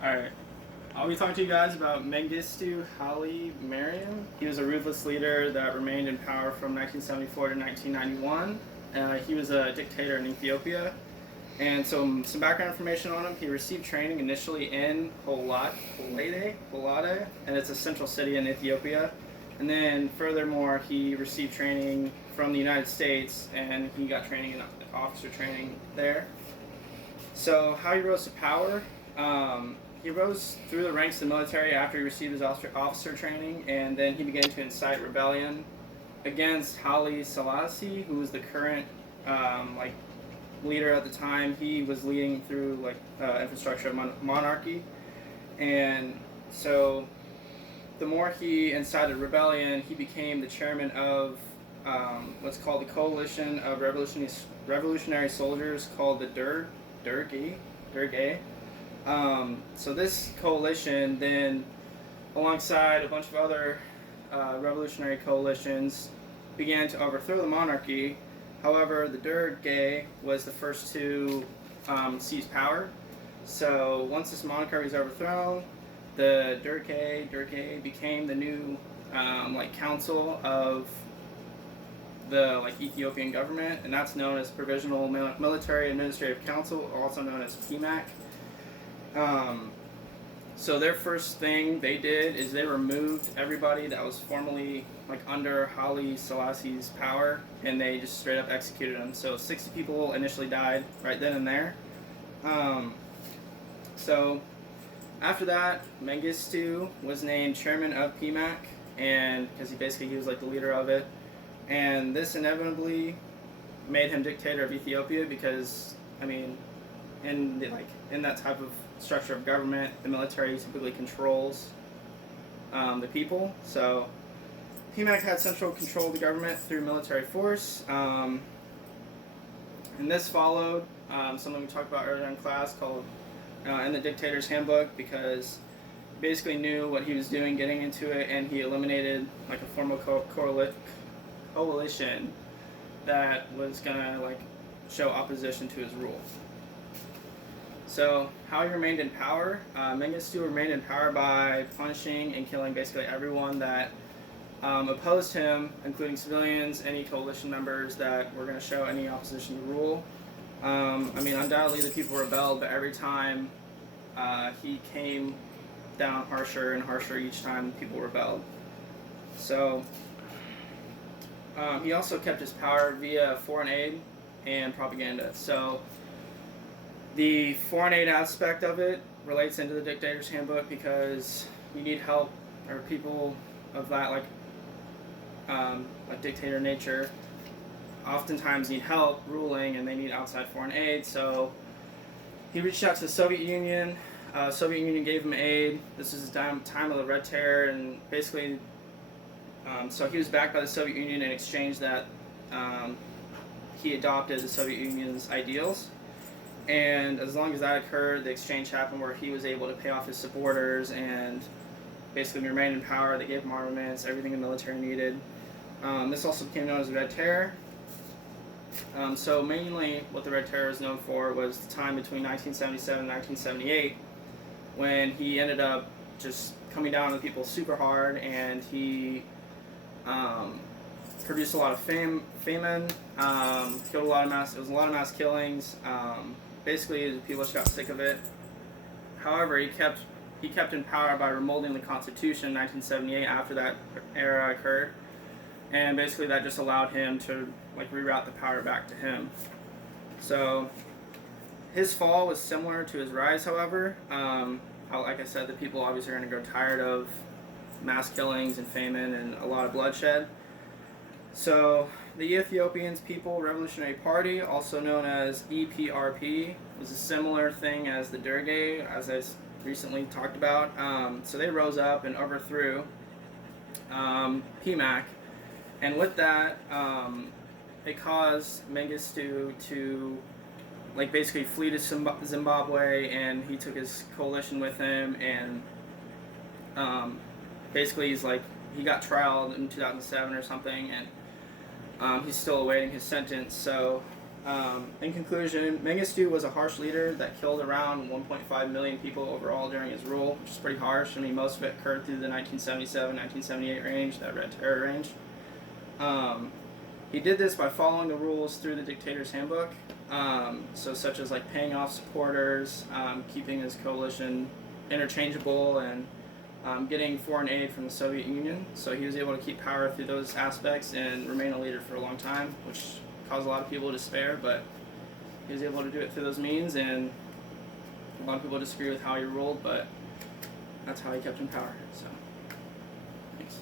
Alright, I'll be talking to you guys about Mengistu Haile Mariam. He was a ruthless leader that remained in power from 1974 to 1991. He was a dictator in Ethiopia. And so some background information on him. He received training initially in Holade, and it's a central city in Ethiopia. And then furthermore, he received training from the United States, and he got training in officer training there. So how he rose to power, he rose through the ranks of the military after he received his officer training, and then he began to incite rebellion against Haile Selassie, who was the current leader at the time. He was leading through infrastructure of monarchy, and so the more he incited rebellion, he became the chairman of what's called the Coalition of Revolutionary Soldiers, called the Derge. So this coalition then, alongside a bunch of other revolutionary coalitions, began to overthrow the monarchy. However, the Derge was the first to seize power. So once this monarchy was overthrown, the Derge became the new council of the Ethiopian government, and that's known as Provisional Military Administrative Council, also known as PMAC. So their first thing they did is they removed everybody that was formerly under Haile Selassie's power, and they just straight up executed them. So 60 people initially died right then and there. So after that, Mengistu was named chairman of PMAC, and because he was the leader of it, and this inevitably made him dictator of Ethiopia, because in that type of structure of government, the military typically controls the people. So PMAC had central control of the government through military force, and this followed something we talked about earlier in class called in the Dictator's Handbook, because he basically knew what he was doing getting into it, and he eliminated a formal coalition that was gonna show opposition to his rule. So how he remained in power, Mengistu remained in power by punishing and killing basically everyone that opposed him, including civilians, any coalition members that were going to show any opposition to rule. Undoubtedly the people rebelled, but every time he came down harsher and harsher each time people rebelled. So he also kept his power via foreign aid and propaganda. So the foreign aid aspect of it relates into the Dictator's Handbook, because you need help, or people of that dictator nature oftentimes need help ruling, and they need outside foreign aid. So he reached out to the Soviet Union. Soviet Union gave him aid. This is the time of the Red Terror, and basically so he was backed by the Soviet Union. In exchange that he adopted the Soviet Union's ideals. And as long as that occurred, the exchange happened where he was able to pay off his supporters and basically remain in power. They gave him armaments, everything the military needed. This also became known as the Red Terror. So mainly what the Red Terror is known for was the time between 1977 and 1978, when he ended up just coming down on people super hard, and he produced a lot of famine, killed a lot of mass killings. Basically, people just got sick of it. However, he kept in power by remolding the Constitution in 1978 after that era occurred, and basically that just allowed him to reroute the power back to him. So his fall was similar to his rise. However, like I said, the people obviously are going to grow tired of mass killings and famine and a lot of bloodshed. So the Ethiopian People's Revolutionary Party, also known as EPRP, was a similar thing as the Derge, as I recently talked about. So they rose up and overthrew PMAC, and with that, it caused Mengistu to basically flee to Zimbabwe, and he took his coalition with him, and basically he got trialed in 2007 or something, and he's still awaiting his sentence. So In conclusion, Mengistu was a harsh leader that killed around 1.5 million people overall during his rule, which is pretty harsh. I mean, most of it occurred through the 1977-1978 range, that Red Terror range. He did this by following the rules through the dictator's handbook, so such as like paying off supporters, keeping his coalition interchangeable, and getting foreign aid from the Soviet Union. So he was able to keep power through those aspects and remain a leader for a long time, which caused a lot of people to despair, but he was able to do it through those means, and a lot of people disagree with how he ruled, but that's how he kept in power. So, thanks.